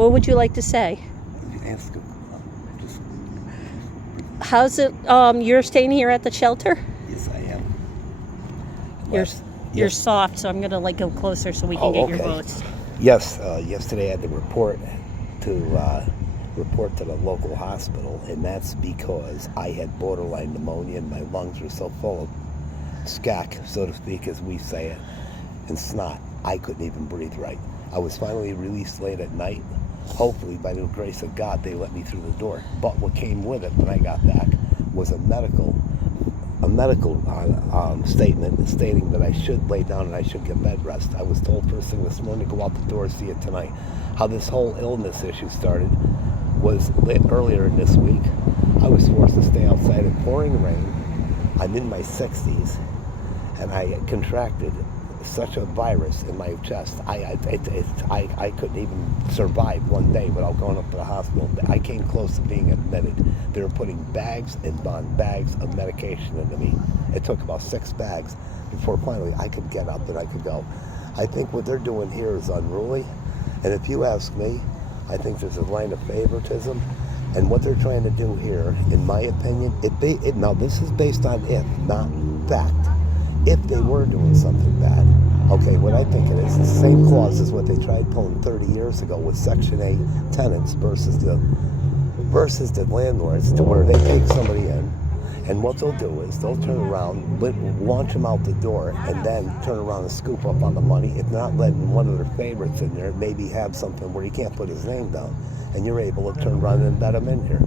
What would you like to say? Ask him. Just, How's it? You're staying here at the shelter? yes, I am. You're soft, so I'm gonna go closer so we can get your votes. Yes, yesterday I had to report to the local hospital, and that's because I had borderline pneumonia and my lungs were so full of scack, so to speak, as we say it, and snot. I couldn't even breathe right. I was finally released late at night. Hopefully, by the grace of God, they let me through the door. But what came with it when I got back was a medical statement stating that I should lay down and I should get bed rest. I was told first thing this morning to go out the door and see it tonight. How this whole illness issue started was earlier in this week. I was forced to stay outside in pouring rain. I'm in my 60s, and I contracted such a virus in my chest. I couldn't even survive one day without going up to the hospital. I came close to being admitted. They were putting bags and bags of medication into me. It took about 6 bags before finally I could get up and I could go. I think what they're doing here is unruly, and if you ask me, I think there's a line of favoritism, and what they're trying to do here, in my opinion, now this is based on if, not fact. If they were doing something bad, okay, what I think it is, the same clause as what they tried pulling 30 years ago with Section 8 tenants versus the landlords, to where they take somebody in, and what they'll do is they'll turn around, launch them out the door, and then turn around and scoop up on the money. If not, letting one of their favorites in there, maybe have something where he can't put his name down, and you're able to turn around and embed him in here.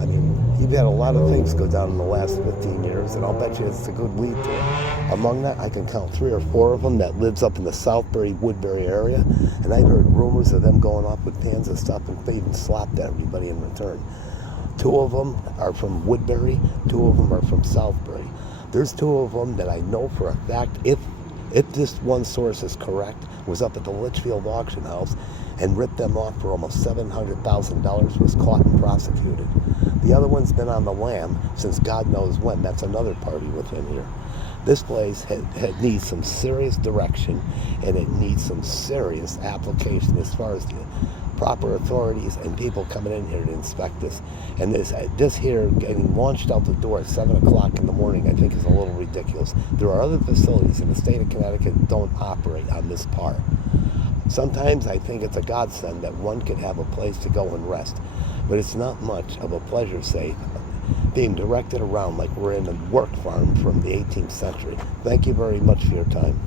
I mean, you've had a lot of things go down in the last 15 years, and I'll bet you it's a good lead to it. Among that, I can count 3 or 4 of them that lives up in the Southbury, Woodbury area, and I've heard rumors of them going off with pans and stuff, and they even slapped everybody in return. 2 of them are from Woodbury, 2 of them are from Southbury. There's 2 of them that I know for a fact, if this one source is correct, was up at the Litchfield auction house and ripped them off for almost $700,000, was caught and prosecuted. The other one's been on the lam since God knows when. That's another party within here. This place needs some serious direction, and it needs some serious application as far as the proper authorities and people coming in here to inspect this. And this here getting launched out the door at 7 o'clock in the morning, I think is a little ridiculous. There are other facilities in the state of Connecticut that don't operate on this part. Sometimes I think it's a godsend that one could have a place to go and rest, but it's not much of a pleasure, say, being directed around like we're in a work farm from the 18th century. Thank you very much for your time.